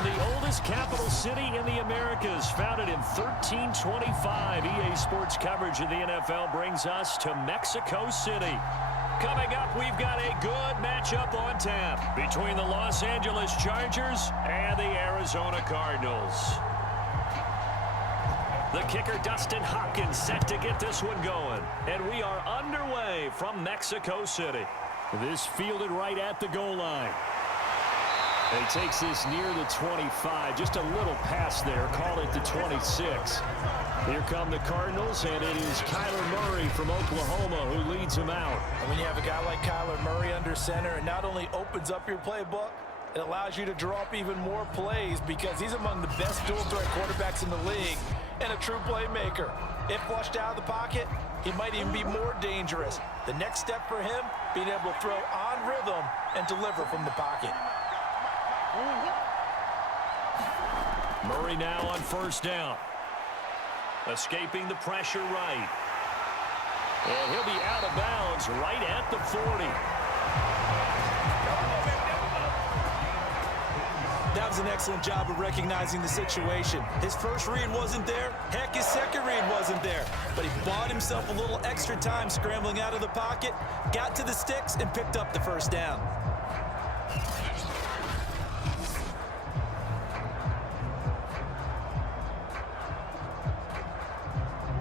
From the oldest capital city in the Americas, founded in 1325, EA Sports coverage of the NFL brings us to Mexico City. Coming up, we've got a good matchup on tap between the Los Angeles Chargers and the Arizona Cardinals. The kicker, Dustin Hopkins, set to get this one going. And we are underway from Mexico City. This fielded right at the goal line. He takes this near the 25, just a little pass there, call it the 26. Here come the Cardinals, and it is Kyler Murray from Oklahoma who leads them out. And when you have a guy like Kyler Murray under center, it not only opens up your playbook, it allows you to draw up even more plays because he's among the best dual-threat quarterbacks in the league and a true playmaker. If flushed out of the pocket, he might even be more dangerous. The next step for him, being able to throw on rhythm and deliver from the pocket. Murray now on first down. Escaping the pressure right. And he'll be out of bounds right at the 40. That was an excellent job of recognizing the situation. His first read wasn't there. Heck, his second read wasn't there. But he bought himself a little extra time scrambling out of the pocket, got to the sticks, and picked up the first down.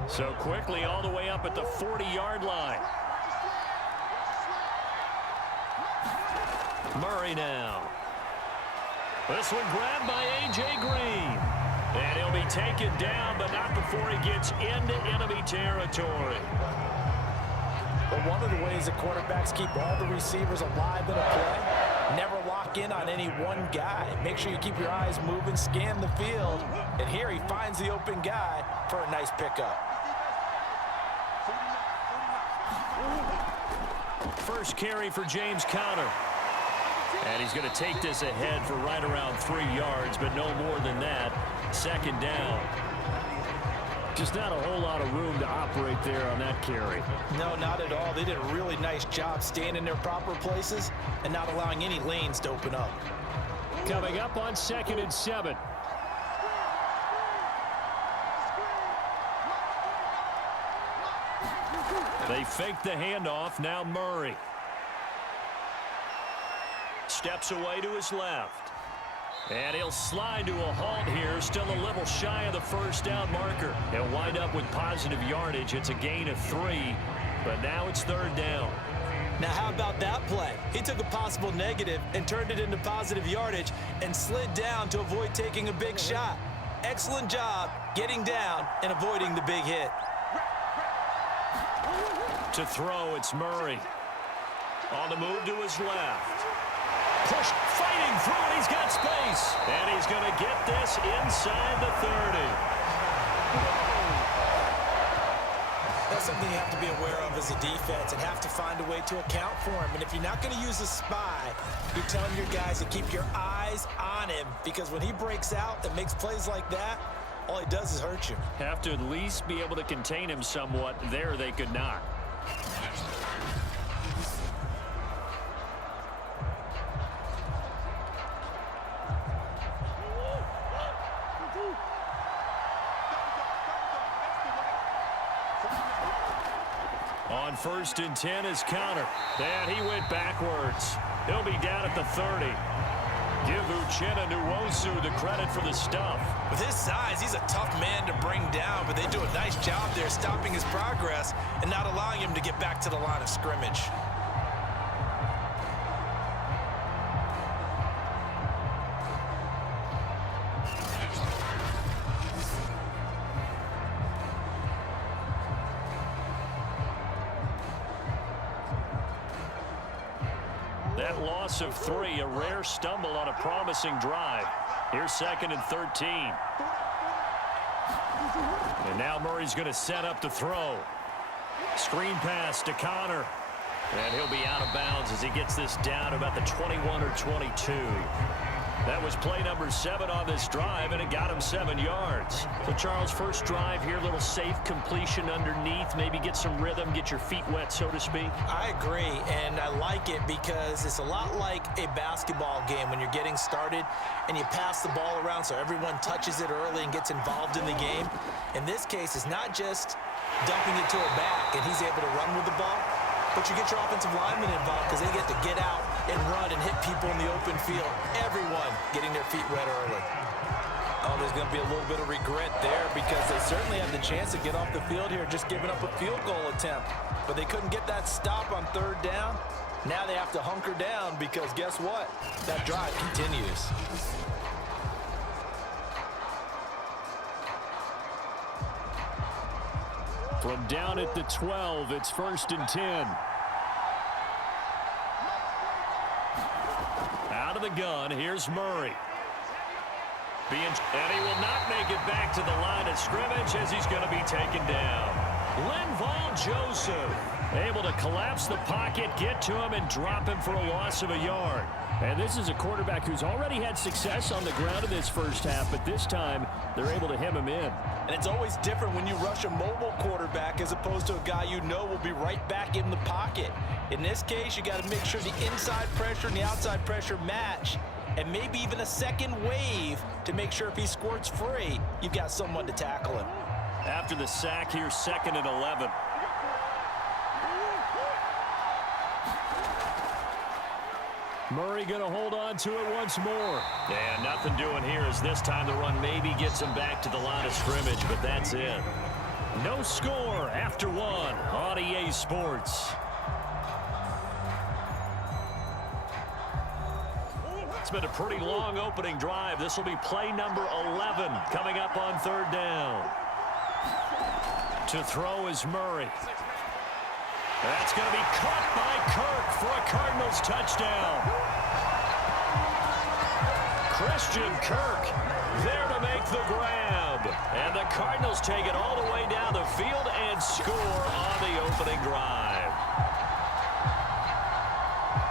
So quickly all the way up at the 40-yard line. Murray now. This one grabbed by A.J. Green. And he'll be taken down, but not before he gets into enemy territory. But one of the ways that quarterbacks keep all the receivers alive in a play, never lock in on any one guy. Make sure you keep your eyes moving, scan the field. And here he finds the open guy for a nice pickup. First carry for James Conner. And he's going to take this ahead for right around 3 yards, but no more than that. Second down. Just not a whole lot of room to operate there on that carry. No, not at all. They did a really nice job staying in their proper places and not allowing any lanes to open up. Coming up on 2nd and 7. They fake the handoff. Now Murray. Steps away to his left. And he'll slide to a halt here. Still a little shy of the first down marker. He'll wind up with positive yardage. It's a gain of 3. But now it's 3rd down. Now how about that play? He took a possible negative and turned it into positive yardage and slid down to avoid taking a big shot. Excellent job getting down and avoiding the big hit. To throw, it's Murray. On the move to his left. Pushed, fighting through it. He's got space. And he's going to get this inside the 30. That's something you have to be aware of as a defense and have to find a way to account for him. And if you're not going to use a spy, you're telling your guys to keep your eyes on him because when he breaks out and makes plays like that, all he does is hurt you. Have to at least be able to contain him somewhat. There they could not. On 1st and 10 is Conner. And he went backwards. He'll be down at the 30. Give Uchenna Nwosu the credit for the stuff. With his size, he's a tough man to bring down, but they do a nice job there stopping his progress and not allowing him to get back to the line of scrimmage. That loss of 3, a rare stumble on a promising drive. Here's 2nd and 13. And now Murray's going to set up the throw. Screen pass to Conner. And he'll be out of bounds as he gets this down about the 21 or 22. That was play number 7 on this drive, and it got him 7 yards. So, Charles, first drive here, little safe completion underneath, maybe get some rhythm, get your feet wet, so to speak. I agree, and I like it because it's a lot like a basketball game when you're getting started and you pass the ball around so everyone touches it early and gets involved in the game. In this case, it's not just dumping it to a back and he's able to run with the ball, but you get your offensive linemen involved because they get to get out and run and hit people in the open field. Everyone getting their feet wet early. Oh, there's going to be a little bit of regret there because they certainly had the chance to get off the field here, just giving up a field goal attempt. But they couldn't get that stop on 3rd down. Now they have to hunker down because guess what? That drive continues. From down at the 12, it's 1st and 10. Out of the gun, here's Murray. And he will not make it back to the line of scrimmage as he's going to be taken down. Linval Joseph able to collapse the pocket, get to him, and drop him for a loss of a yard. And this is a quarterback who's already had success on the ground in this first half, but this time they're able to hem him in. And it's always different when you rush a mobile quarterback as opposed to a guy you know will be right back in the pocket. In this case, you got to make sure the inside pressure and the outside pressure match, and maybe even a second wave to make sure if he squirts free, you've got someone to tackle him. After the sack here, 2nd and 11. Murray going to hold on to it once more. And nothing doing here as this time the run maybe gets him back to the line of scrimmage, but that's it. No score after 1 on EA Sports. It's been a pretty long opening drive. This will be play number 11 coming up on 3rd down. To throw is Murray. That's going to be caught by Kirk for a Cardinals touchdown. Christian Kirk there to make the grab. And the Cardinals take it all the way down the field and score on the opening drive.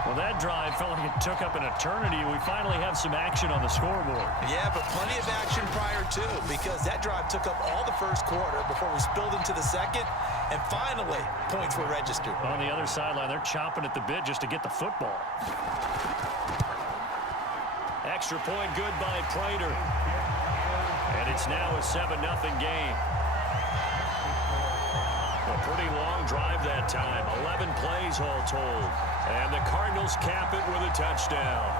Well, that drive felt like it took up an eternity. We finally have some action on the scoreboard. Yeah, but plenty of action prior to, because that drive took up all the first quarter before we spilled into the second. And finally, points were registered. On the other sideline, they're chomping at the bit just to get the football. Extra point good by Prater. And it's now a 7-0 game. A pretty long drive that time. 11 plays all told. And the Cardinals cap it with a touchdown.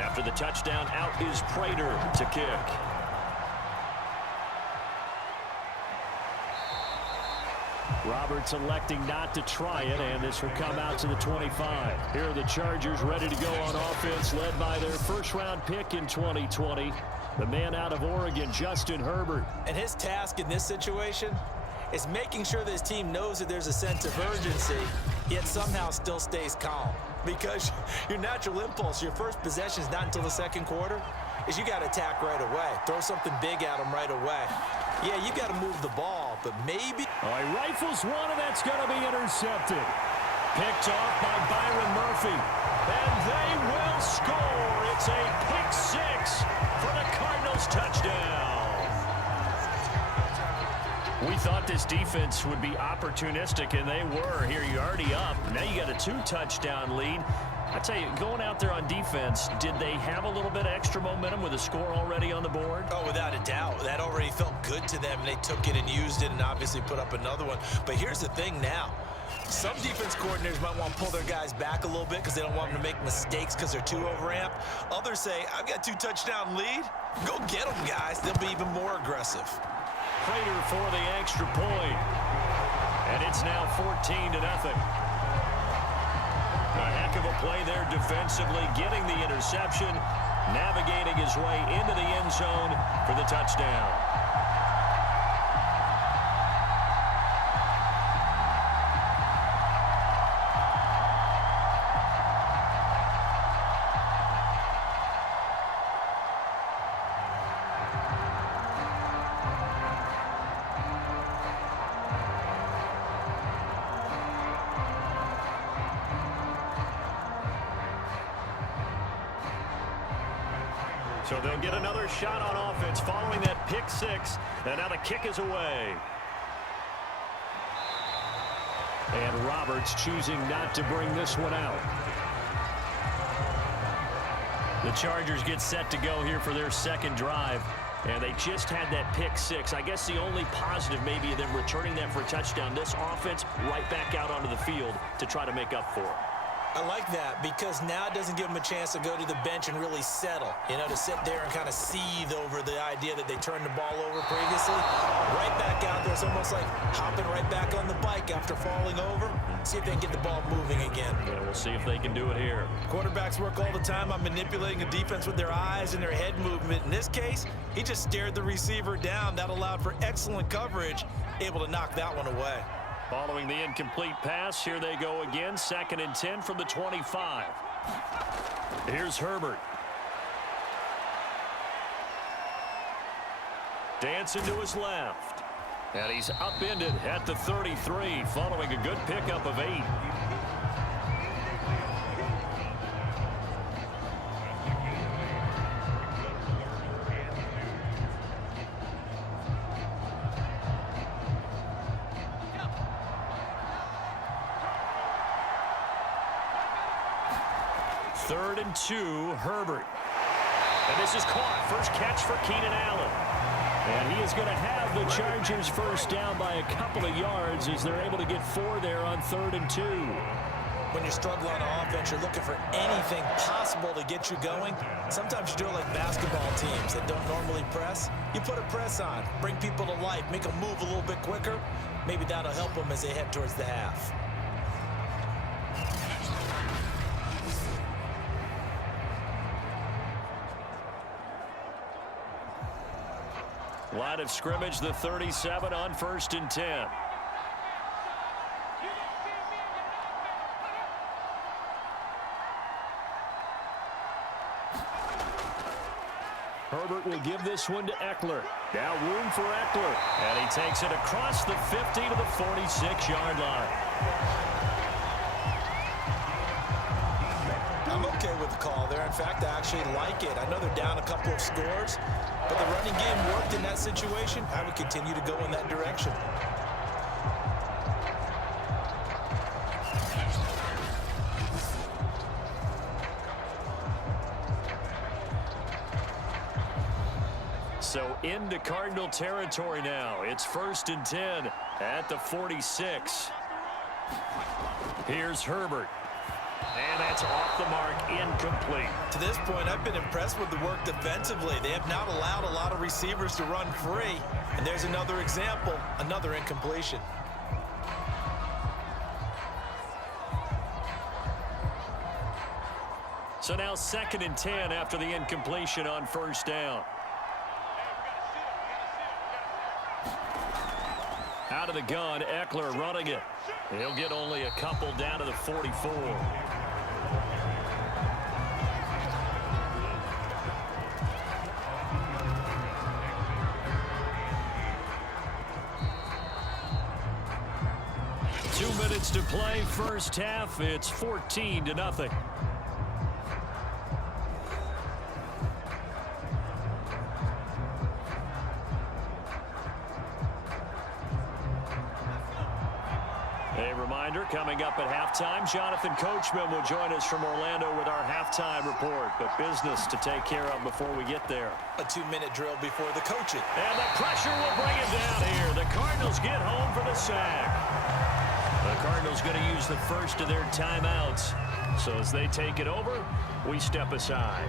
After the touchdown, out is Prater to kick. Roberts electing not to try it, and this will come out to the 25. Here are the Chargers ready to go on offense, led by their first-round pick in 2020, the man out of Oregon, Justin Herbert. And his task in this situation is making sure that his team knows that there's a sense of urgency, yet somehow still stays calm. Because your natural impulse, your first possession is not until the second quarter, is you got to attack right away. Throw something big at them right away. Yeah, you got to move the ball, but maybe... Oh, he rifles one, and that's going to be intercepted. Picked off by Byron Murphy. And they will score. It's a pick 6 for the Cardinals touchdown. We thought this defense would be opportunistic, and they were. Here, you're already up. Now you got a 2-touchdown lead. I tell you, going out there on defense, did they have a little bit of extra momentum with a score already on the board? Oh, without a doubt. That already felt good to them, and they took it and used it and obviously put up another one. But here's the thing now. Some defense coordinators might want to pull their guys back a little bit because they don't want them to make mistakes because they're too overamped. Others say, I've got a 2-touchdown lead. Go get them, guys. They'll be even more aggressive. Prater for the extra point. And it's now 14-0. A heck of a play there defensively, getting the interception, navigating his way into the end zone for the touchdown. So they'll get another shot on offense following that pick six. And now the kick is away. And Roberts choosing not to bring this one out. The Chargers get set to go here for their second drive. And they just had that pick six. I guess the only positive maybe of them returning that for a touchdown. This offense right back out onto the field to try to make up for it. I like that because now it doesn't give them a chance to go to the bench and really settle, to sit there and kind of seethe over the idea that they turned the ball over previously. Right back out there. It's almost like hopping right back on the bike after falling over. See if they can get the ball moving again. Yeah, we'll see if they can do it here. Quarterbacks work all the time on manipulating a defense with their eyes and their head movement. In this case, he just stared the receiver down. That allowed for excellent coverage, able to knock that one away. Following the incomplete pass, here they go again. 2nd and 10 from the 25. Here's Herbert. Dancing to his left. And he's upended at the 33 following a good pickup of 8. Third and 2, Herbert. And this is caught. First catch for Keenan Allen. And he is going to have the Chargers first down by a couple of yards as they're able to get 4 there on 3rd and 2. When you're struggling on offense, you're looking for anything possible to get you going. Sometimes you do it like basketball teams that don't normally press. You put a press on, bring people to life, make them move a little bit quicker. Maybe that'll help them as they head towards the half. Line of scrimmage, the 37 on 1st and 10. Herbert will give this one to Eckler. Now room for Eckler. And he takes it across the 50 to the 46-yard line. I'm okay with the call there. In fact, I actually like it. I know they're down a couple of scores, but the running game worked in that situation. I would continue to go in that direction. So into Cardinal territory now. It's 1st and 10 at the 46. Here's Herbert. And that's off the mark, incomplete. To this point, I've been impressed with the work defensively. They have not allowed a lot of receivers to run free. And there's another example, another incompletion. So now 2nd and 10 after the incompletion on 1st down. Out of the gun, Eckler running it. He'll get only a couple down to the 44. Minutes to play, first half. It's 14-0. A reminder, coming up at halftime, Jonathan Coachman will join us from Orlando with our halftime report. But business to take care of before we get there. A 2-minute drill before the coaching. And the pressure will bring it down here. The Cardinals get home for the sack. The Cardinals going to use the first of their timeouts. So as they take it over, we step aside.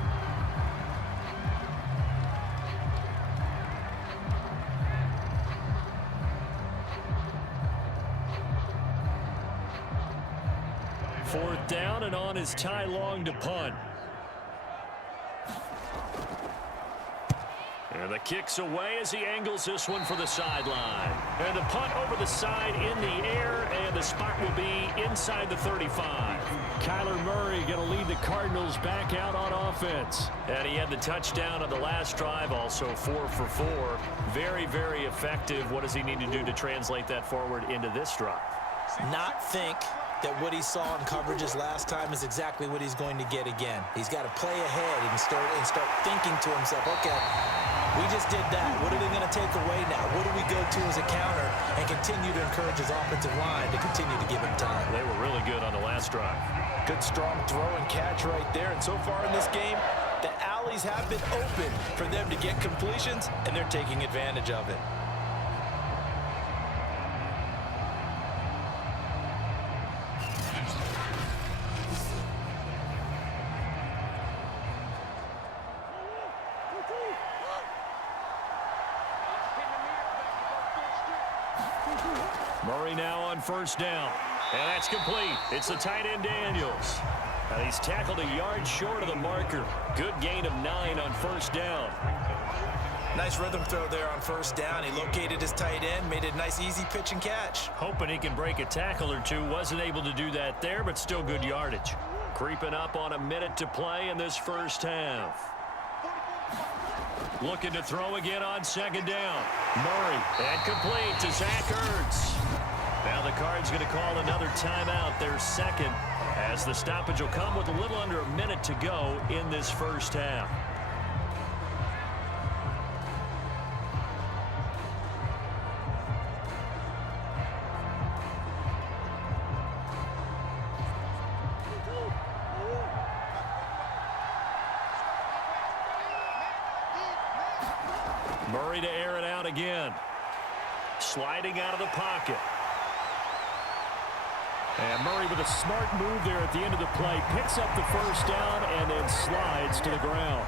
4th down, and on is Ty Long to punt. And the kick's away as he angles this one for the sideline. And the punt over the side in the air, and the spot will be inside the 35. Kyler Murray going to lead the Cardinals back out on offense. And he had the touchdown on the last drive, also 4 for 4. Very, very effective. What does he need to do to translate that forward into this drive? Not think that what he saw in coverages last time is exactly what he's going to get again. He's got to play ahead and start thinking to himself, okay, we just did that. What are they going to take away now? What do we go to as a counter? And continue to encourage his offensive line to continue to give him time. They were really good on the last drive. Good strong throw and catch right there. And so far in this game, the alleys have been open for them to get completions, and they're taking advantage of it. Murray now on 1st down. And that's complete. It's the tight end Daniels. And he's tackled a yard short of the marker. Good gain of 9 on 1st down. Nice rhythm throw there on 1st down. He located his tight end, made it a nice easy pitch and catch. Hoping he can break a tackle or two. Wasn't able to do that there, but still good yardage. Creeping up on a minute to play in this 1st half. Looking to throw again on 2nd down. Murray, and complete to Zach Ertz. Now the Cards going to call another timeout, their 2nd, as the stoppage will come with a little under a minute to go in this 1st half. Murray to air it out again. Sliding out of the pocket. And Murray with a smart move there at the end of the play. Picks up the 1st down and then slides to the ground.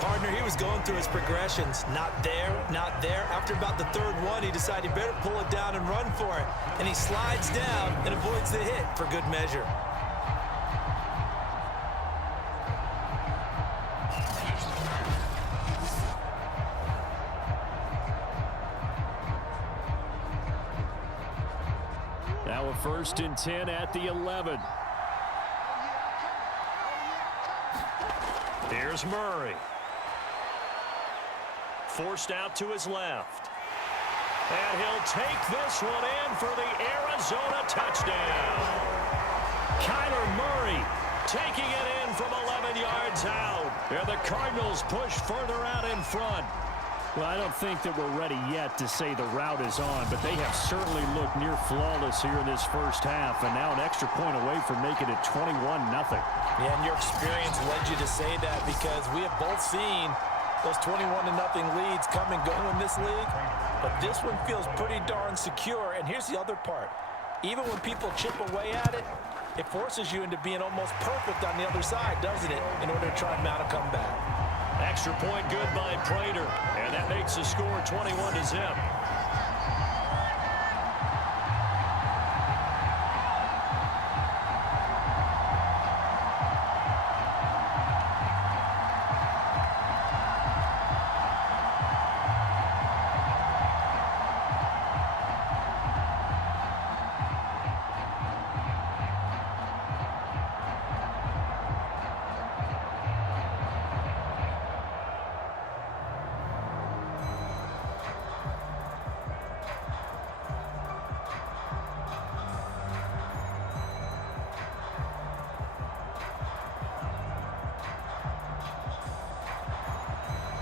Partner, he was going through his progressions. Not there, not there. After about the 3rd one, he decided he better pull it down and run for it. And he slides down and avoids the hit for good measure. Now a 1st and 10 at the 11. Here's Murray. Forced out to his left. And he'll take this one in for the Arizona touchdown. Kyler Murray taking it in from 11 yards out. And the Cardinals push further out in front. Well, I don't think that we're ready yet to say the route is on, but they have certainly looked near flawless here in this 1st half, and now an extra point away from making it 21-0. Yeah, and your experience led you to say that, because we have both seen those 21-0 leads come and go in this league, but this one feels pretty darn secure. And here's the other part. Even when people chip away at it, it forces you into being almost perfect on the other side, doesn't it, in order to try and mount a comeback. Extra point good by Prater, and that makes the score 21-0.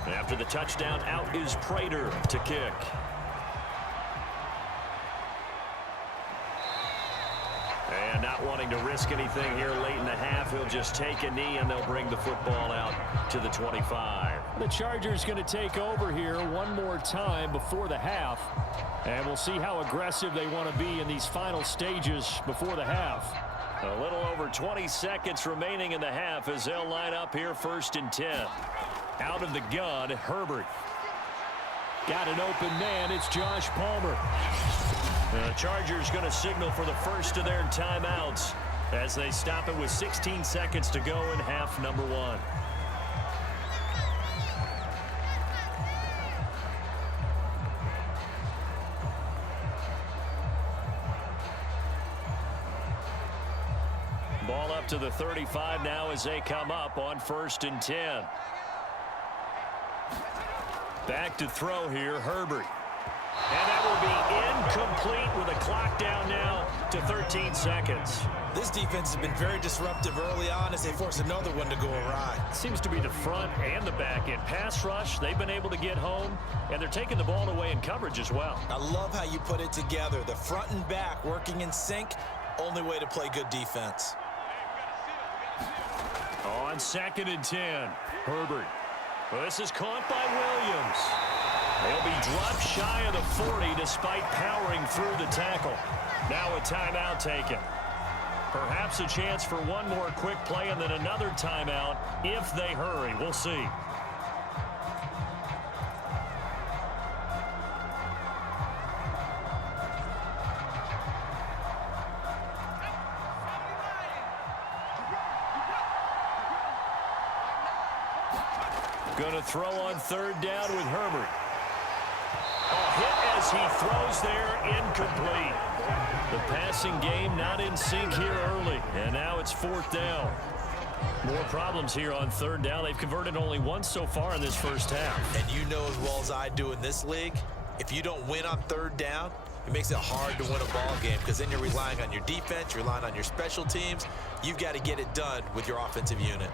After the touchdown, out is Prater to kick. And not wanting to risk anything here late in the half, he'll just take a knee and they'll bring the football out to the 25. The Chargers going to take over here one more time before the half, and we'll see how aggressive they want to be in these final stages before the half. A little over 20 seconds remaining in the half as they'll line up here 1st and 10. Out of the gun, Herbert. Got an open man. It's Josh Palmer. The Chargers going to signal for the first of their timeouts. as they stop it with 16 seconds to go in half number one. Ball up to the 35 now as they come up on 1st and 10. Back to throw here, Herbert. And that will be incomplete with a clock down now to 13 seconds. This defense has been very disruptive early on as they force another one to go awry. Seems to be the front and the back end. Pass rush, they've been able to get home, and they're taking the ball away in coverage as well. I love how you put it together. The front and back working in sync, only way to play good defense. On 2nd and 10, Herbert. Well, this is caught by Williams. They'll be dropped shy of the 40 despite powering through the tackle. Now a timeout taken. Perhaps a chance for one more quick play and then another timeout if they hurry. We'll see. Going to throw on 3rd down with Herbert. A hit as he throws there, incomplete. The passing game not in sync here early, and now it's 4th down. More problems here on 3rd down. They've converted only once so far in this first half. And you know as well as I do in this league, if you don't win on 3rd down, it makes it hard to win a ball game because then you're relying on your defense, you're relying on your special teams. You've got to get it done with your offensive unit.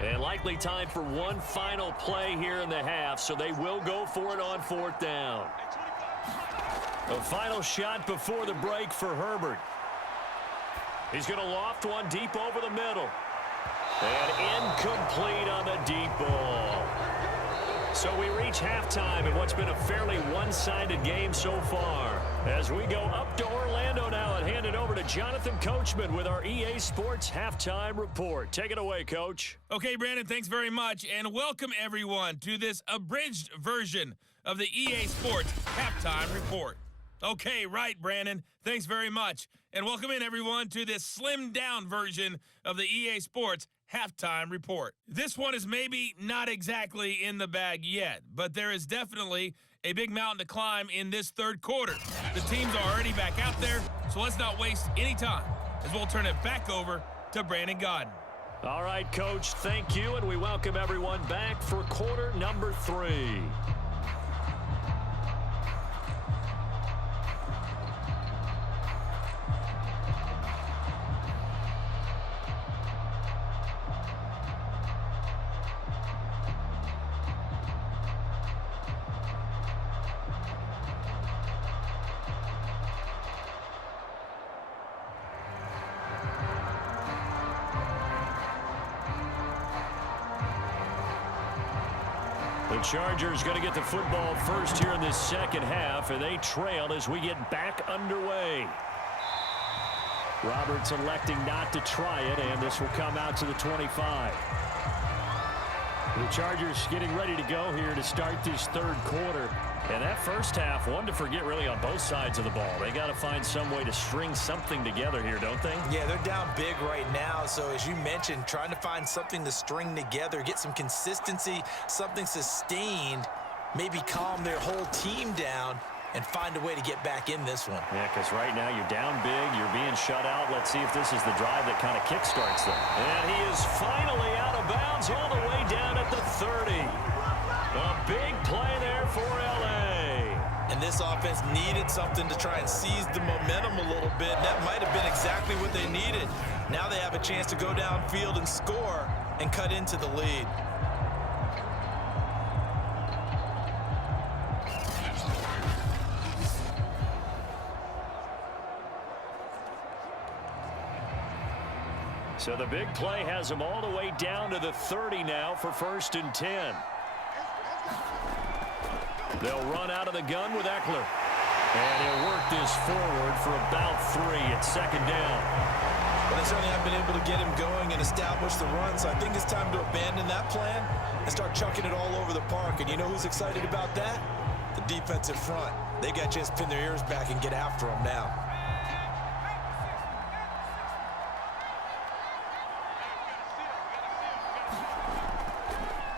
And likely time for one final play here in the half, so they will go for it on 4th down. A final shot before the break for Herbert. He's going to loft one deep over the middle. And incomplete on the deep ball. So we reach halftime in what's been a fairly one-sided game so far. As we go up to Orlando now and hand it over to Jonathan Coachman with our EA Sports Halftime Report. Take it away, Coach. Okay, Brandon, thanks very much. And welcome, everyone, to this abridged version of the EA Sports Halftime Report. Okay, right, Brandon. Thanks very much. And welcome in, everyone, to this slimmed-down version of the EA Sports Halftime Report. This one is maybe not exactly in the bag yet, but there is definitely a big mountain to climb in this 3rd quarter. The teams are already back out there, so let's not waste any time as we'll turn it back over to Brandon Godden. All right, Coach, thank you, and we welcome everyone back for quarter number 3. The Chargers going to get the football first here in this second half, and they trail as we get back underway. Roberts electing not to try it, and this will come out to the 25. The Chargers getting ready to go here to start this 3rd quarter. And that first half, one to forget really on both sides of the ball. They got to find some way to string something together here, don't they? Yeah, they're down big right now. So as you mentioned, trying to find something to string together, get some consistency, something sustained, maybe calm their whole team down and find a way to get back in this one. Yeah, because right now you're down big, you're being shut out. Let's see if this is the drive that kind of kickstarts them. And he is finally out of bounds all the way down at the 30. A big play there for L.A. And this offense needed something to try and seize the momentum a little bit. That might have been exactly what they needed. Now they have a chance to go downfield and score and cut into the lead. So the big play has them all the way down to the 30 now for 1st and 10. They'll run out of the gun with Eckler. And he'll work this forward for about 3 at 2nd down. Well, they certainly haven't been able to get him going and establish the run, so I think it's time to abandon that plan and start chucking it all over the park. And you know who's excited about that? The defensive front. They got to just pin their ears back and get after him now.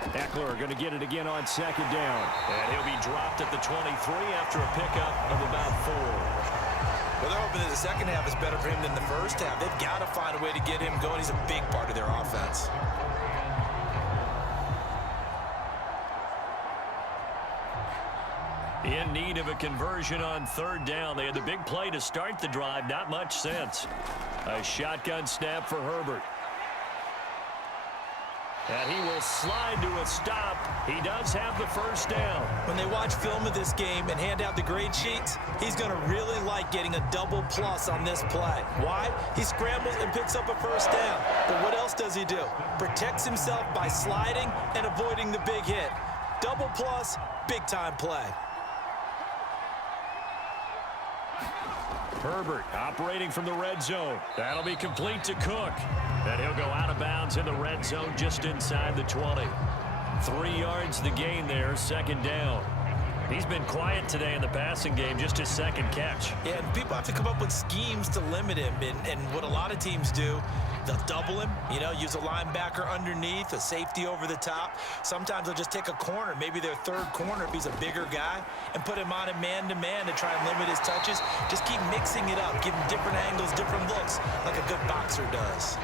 Eckler going to get it again on second down. And he'll be dropped at the 23 after a pickup of about 4. Well, they're hoping that the second half is better for him than the first half. They've got to find a way to get him going. He's a big part of their offense. In need of a conversion on third down. They had the big play to start the drive. Not much sense. A shotgun snap for Herbert. And he will slide to a stop. He does have the first down. When they watch film of this game and hand out the grade sheets, he's going to really like getting a double plus on this play. Why? He scrambles and picks up a first down. But what else does he do? Protects himself by sliding and avoiding the big hit. Double plus, big-time play. Herbert operating from the red zone. That'll be complete to Cook. And he'll go out of bounds in the red zone just inside the 20. 3 yards the gain there, second down. He's been quiet today in the passing game, just his second catch. Yeah, and people have to come up with schemes to limit him. And what a lot of teams do, they'll double him, use a linebacker underneath, a safety over the top. Sometimes they'll just take a corner, maybe their third corner if he's a bigger guy, and put him on a man-to-man to try and limit his touches. Just keep mixing it up, give him different angles, different looks, like a good boxer does.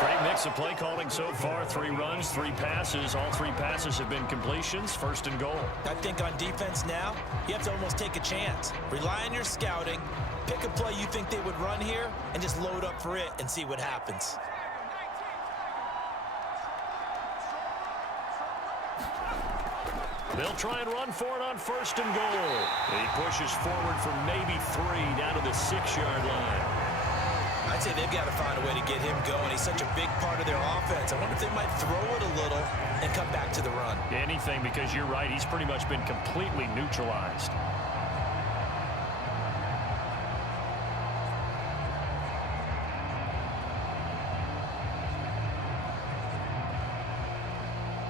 Great mix of play calling so far. 3 runs, 3 passes. All 3 passes have been completions. First and goal. I think on defense now, you have to almost take a chance. Rely on your scouting. Pick a play you think they would run here and just load up for it and see what happens. They'll try and run for it on first and goal. He pushes forward for maybe 3 down to the 6-yard line. I'd say they've got to find a way to get him going. He's such a big part of their offense. I wonder if they might throw it a little and come back to the run. Anything, because you're right. He's pretty much been completely neutralized.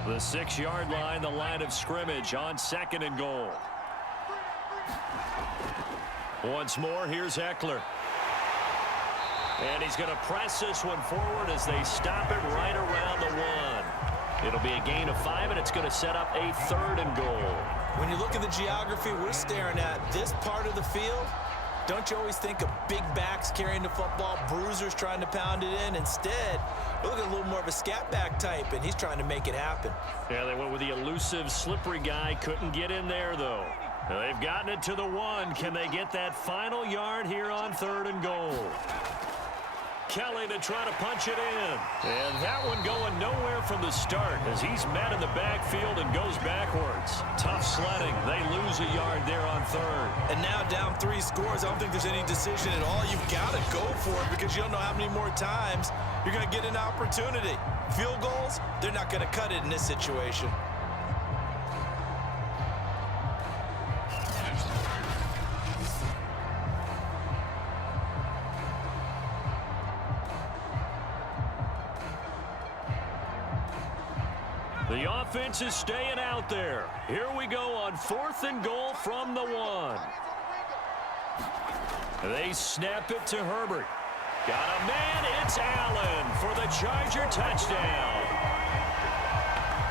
The 6-yard line, the line of scrimmage on second and goal. Once more, here's Eckler. And he's going to press this one forward as they stop it right around the 1. It'll be a gain of 5, and it's going to set up a third and goal. When you look at the geography we're staring at, this part of the field, don't you always think of big backs carrying the football, bruisers trying to pound it in? Instead, we're looking at a little more of a scat back type, and he's trying to make it happen. Yeah, they went with the elusive, slippery guy. Couldn't get in there, though. They've gotten it to the 1. Can they get that final yard here on third and goal? Kelly to try to punch it in. And that one going nowhere from the start as he's met in the backfield and goes backwards. Tough sledding. They lose a yard there on third. And now down 3 scores. I don't think there's any decision at all. You've got to go for it because you don't know how many more times you're going to get an opportunity. Field goals, they're not going to cut it in this situation. The offense is staying out there. Here we go on 4th and goal from the 1. They snap it to Herbert. Got a man. It's Allen for the Charger touchdown.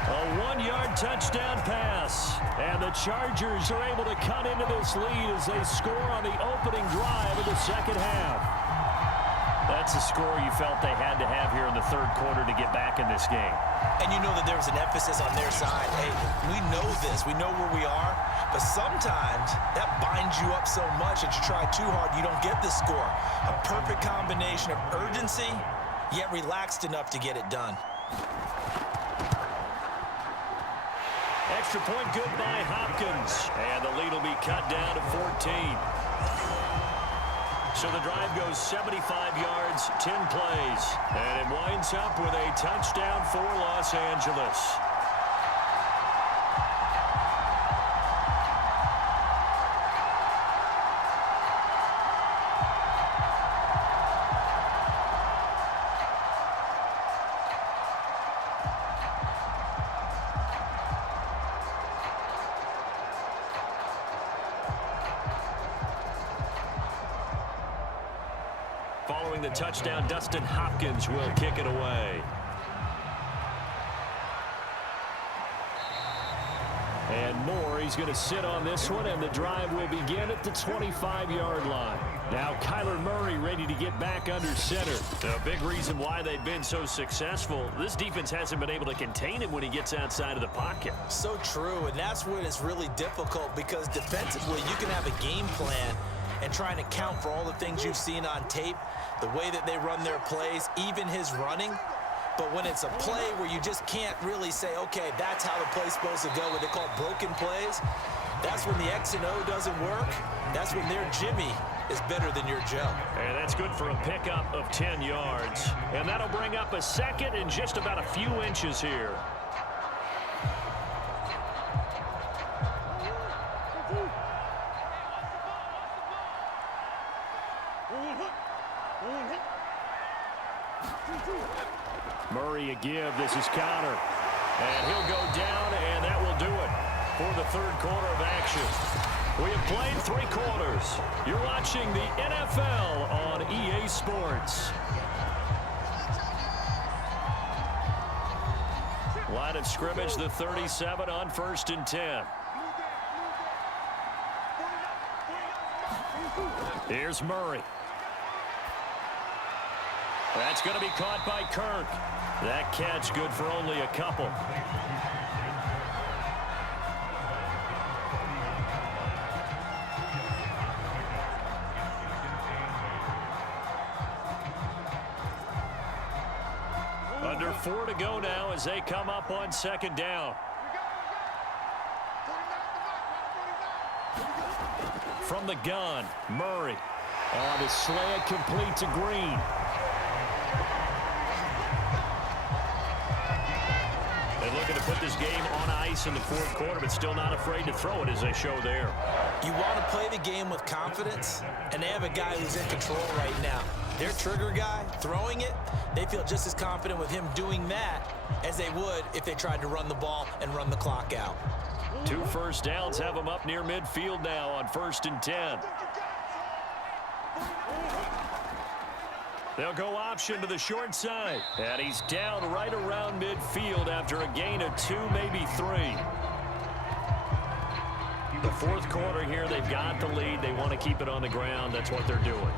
A 1-yard touchdown pass. And the Chargers are able to cut into this lead as they score on the opening drive of the second half. That's a score you felt they had to have here in the third quarter to get back in this game. And you know that there was an emphasis on their side. Hey, we know this. We know where we are. But sometimes that binds you up so much that you try too hard, you don't get the score. A perfect combination of urgency, yet relaxed enough to get it done. Extra point good by Hopkins. And the lead will be cut down to 14. So the drive goes 75 yards, 10 plays. And it winds up with a touchdown for Los Angeles. Following the touchdown, Dustin Hopkins will kick it away. And more, he's going to sit on this one, and the drive will begin at the 25-yard line. Now Kyler Murray ready to get back under center. A big reason why they've been so successful, this defense hasn't been able to contain him when he gets outside of the pocket. So true, and that's when it's really difficult because defensively you can have a game plan and trying to account for all the things you've seen on tape, the way that they run their plays, even his running. But when it's a play where you just can't really say, okay, that's how the play's supposed to go, what they call broken plays, that's when the X and O doesn't work. That's when their Jimmy is better than your Joe. And that's good for a pickup of 10 yards. And that'll bring up a second and just about a few inches here. Murray a give. This is Connor. And he'll go down, and that will do it for the third quarter of action. We have played 3 quarters. You're watching the NFL on EA Sports. Line of scrimmage, the 37 on 1st and 10. Here's Murray. That's going to be caught by Kirk. That catch good for only a couple. Under 4 to go now as they come up on 2nd down. From the gun, Murray. On the slant, complete to Green. They're looking to put this game on ice in the 4th quarter, but still not afraid to throw it as they show there. You want to play the game with confidence, and they have a guy who's in control right now. Their trigger guy, throwing it, they feel just as confident with him doing that as they would if they tried to run the ball and run the clock out. 2 first downs have them up near midfield now on 1st and 10. They'll go option to the short side. And he's down right around midfield after a gain of 2, maybe 3. The 4th quarter here, they've got the lead. They want to keep it on the ground. That's what they're doing.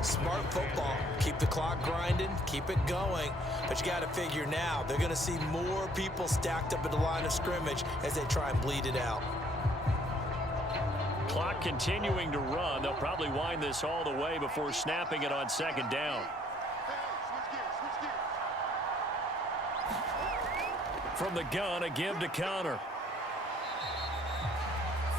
Smart football. Keep the clock grinding, keep it going. But you got to figure now, they're going to see more people stacked up at the line of scrimmage as they try and bleed it out. Clock continuing to run. They'll probably wind this all the way before snapping it on 2nd down. From the gun, a give to Connor.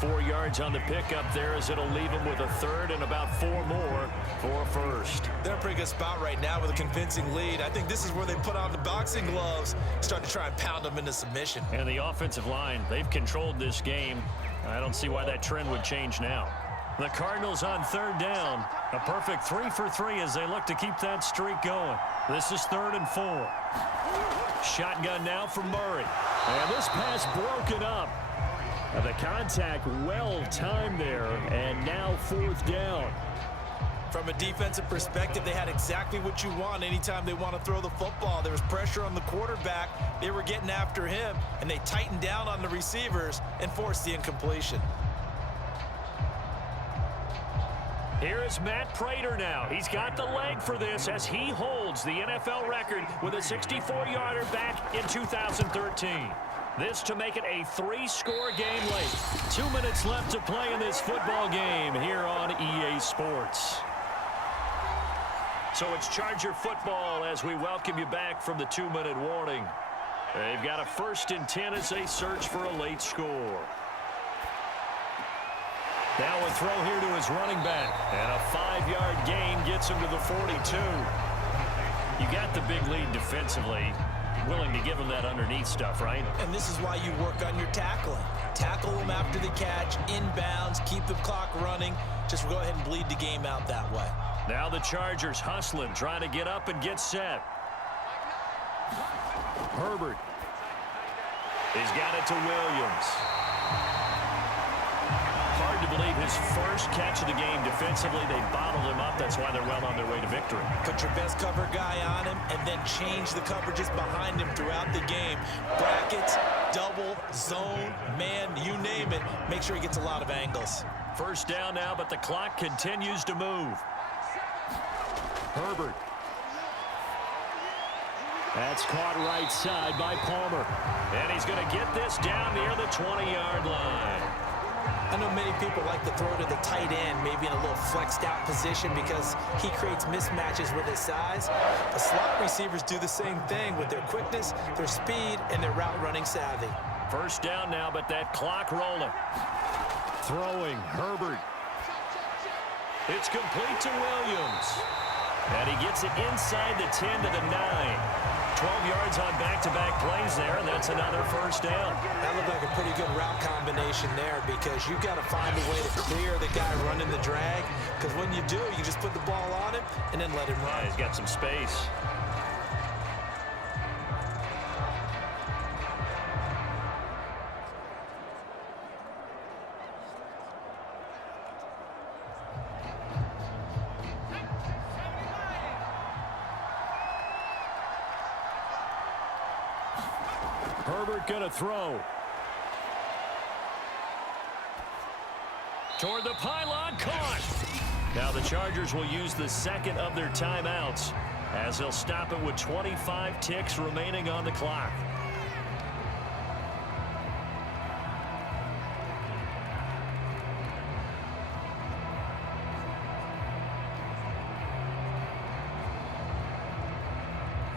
4 yards on the pickup there as it'll leave them with a 3rd and about 4 more for a 1st. They're in a pretty good spot right now with a convincing lead. I think this is where they put on the boxing gloves, start to try and pound them into submission. And the offensive line, they've controlled this game. I don't see why that trend would change now. The Cardinals on 3rd down. A perfect 3 for 3 as they look to keep that streak going. This is 3rd and 4. Shotgun now from Murray. And this pass broken up. The contact well timed there, and now 4th down. From a defensive perspective, they had exactly what you want anytime they want to throw the football. There was pressure on the quarterback. They were getting after him, and they tightened down on the receivers and forced the incompletion. Here is Matt Prater now. He's got the leg for this as he holds the NFL record with a 64-yarder back in 2013. This to make it a 3-score game late. 2 minutes left to play in this football game here on EA Sports. So it's Charger football as we welcome you back from the 2-minute warning. They've got a 1st and 10 as they search for a late score. Now a throw here to his running back. And a 5-yard gain gets him to the 42. You got the big lead defensively. Willing to give him that underneath stuff, right? And this is why you work on your tackling. Tackle them after the catch, inbounds, keep the clock running. Just go ahead and bleed the game out that way. Now the Chargers hustling, trying to get up and get set. Herbert. He's got it to Williams. Hard to believe his first catch of the game defensively. They bottled him up. That's why they're well on their way to victory. Put your best cover guy on him and then change the coverages behind him throughout the game. Brackets, double, zone, man, you name it. Make sure he gets a lot of angles. First down now, but the clock continues to move. Herbert. That's caught right side by Palmer. And he's going to get this down near the 20-yard line. I know many people like to throw to the tight end, maybe in a little flexed out position because he creates mismatches with his size. The slot receivers do the same thing with their quickness, their speed, and their route running savvy. First down now, but that clock rolling. Throwing, Herbert. It's complete to Williams. And he gets it inside the 10 to the 9. 12 yards on back-to-back plays there, and that's another first down. That looked like a pretty good route combination there because you've got to find a way to clear the guy running the drag, because when you do, you just put the ball on him and then let him run. Yeah, he's got some space. Herbert going to throw. Toward the pylon, caught. Now the Chargers will use the second of their timeouts as they'll stop it with 25 ticks remaining on the clock.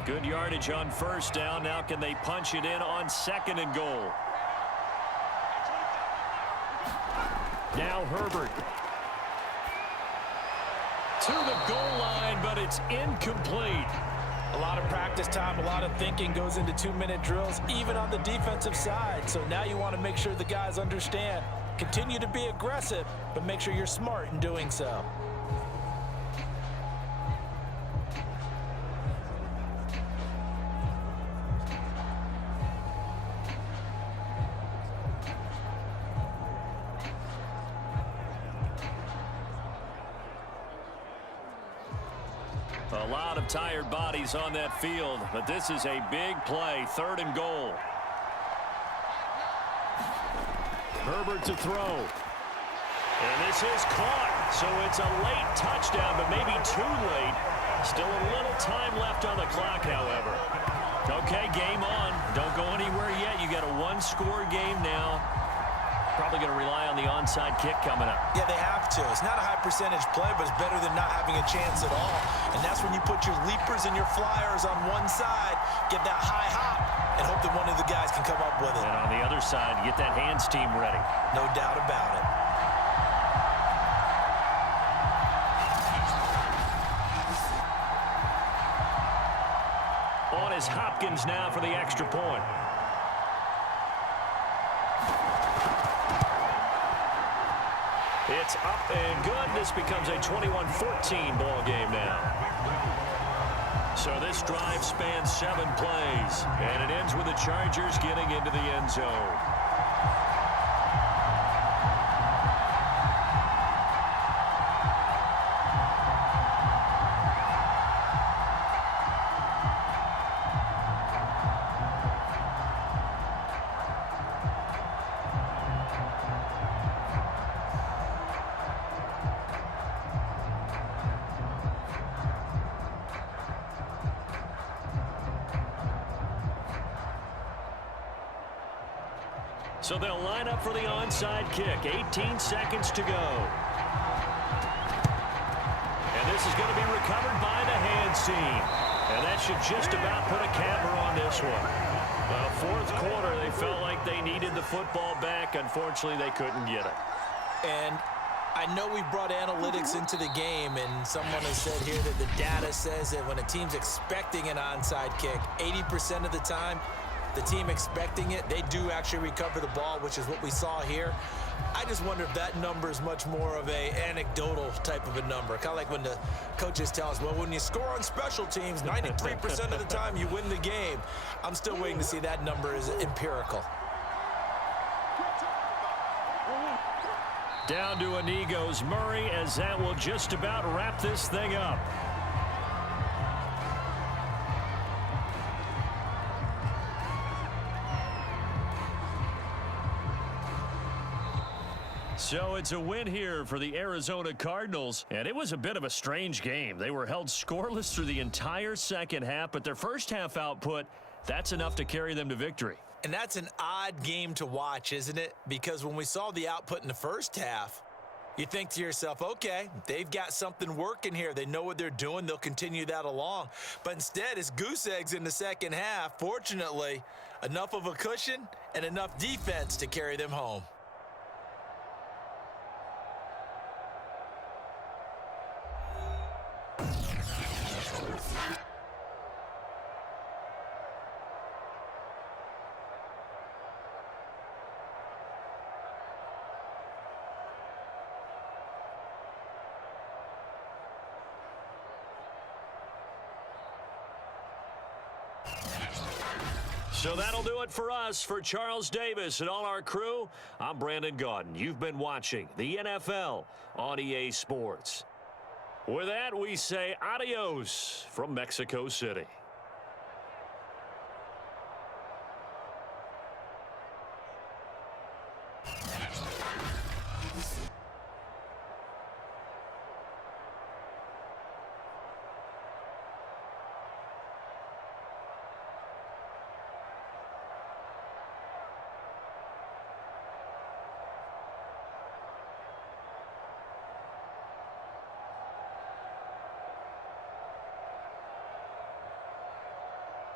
Good yardage on first down. Now can they punch it in on second and goal? Now Herbert. To the goal line, but it's incomplete. A lot of practice time, a lot of thinking goes into 2-minute drills, even on the defensive side. So now you want to make sure the guys understand. Continue to be aggressive, but make sure you're smart in doing so. A lot of tired bodies on that field, but this is a big play, third and goal. Herbert to throw. And this is caught, so it's a late touchdown, but maybe too late. Still a little time left on the clock, however. Okay, game on. Don't go anywhere yet. You got a one-score game now. Probably going to rely on the onside kick coming up. Yeah, they have to. It's not a high percentage play, but it's better than not having a chance at all. And that's when you put your leapers and your flyers on one side, get that high hop, and hope that one of the guys can come up with it. And on the other side, get that hands team ready. No doubt about it. On is Hopkins now for the extra point. It's up and good. This becomes a 21-14 ball game now. So this drive spans 7 plays, and it ends with the Chargers getting into the end zone. So they'll line up for the onside kick. 18 seconds to go. And this is going to be recovered by the hands team. And that should just about put a capper on this one. Fourth quarter, they felt like they needed the football back. Unfortunately, they couldn't get it. And I know we brought analytics into the game, and someone has said here that the data says that when a team's expecting an onside kick, 80% of the time, the team expecting it, they do actually recover the ball, which is what we saw here. I just wonder if that number is much more of a anecdotal type of a number. Kind of like when the coaches tell us, well, when you score on special teams, 93% of the time you win the game. I'm still waiting to see that number is empirical. Down to a knee goes Murray, as that will just about wrap this thing up. So it's a win here for the Arizona Cardinals, and it was a bit of a strange game. They were held scoreless through the entire second half, but their first half output, that's enough to carry them to victory. And that's an odd game to watch, isn't it? Because when we saw the output in the first half, you think to yourself, okay, they've got something working here. They know what they're doing. They'll continue that along. But instead, it's goose eggs in the second half. Fortunately, enough of a cushion and enough defense to carry them home. So that'll do it for us. For Charles Davis and all our crew, I'm Brandon Gaudin. You've been watching the NFL on EA Sports. With that, we say adios from Mexico City.